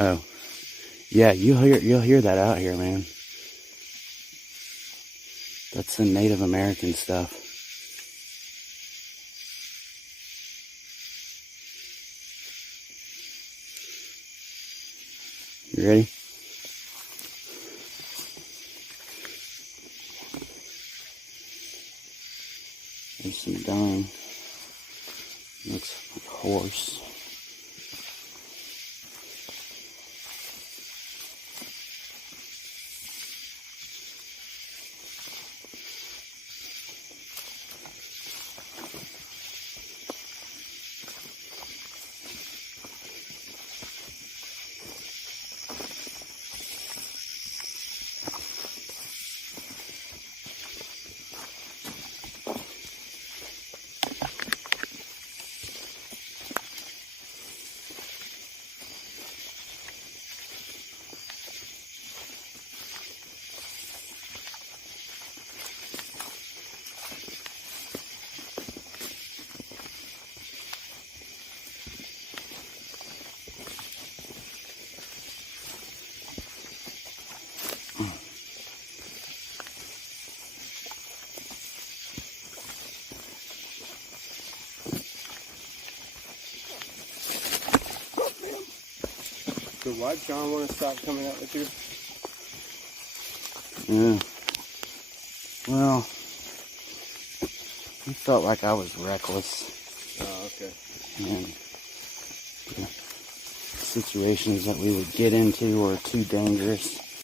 Oh, yeah, you'll hear that out here, man. That's the Native American stuff. You ready? There's some dung. Looks like a horse. So why did John want to stop coming out with you? Yeah. Well, he felt like I was reckless. Oh, okay. And the situations that we would get into were too dangerous.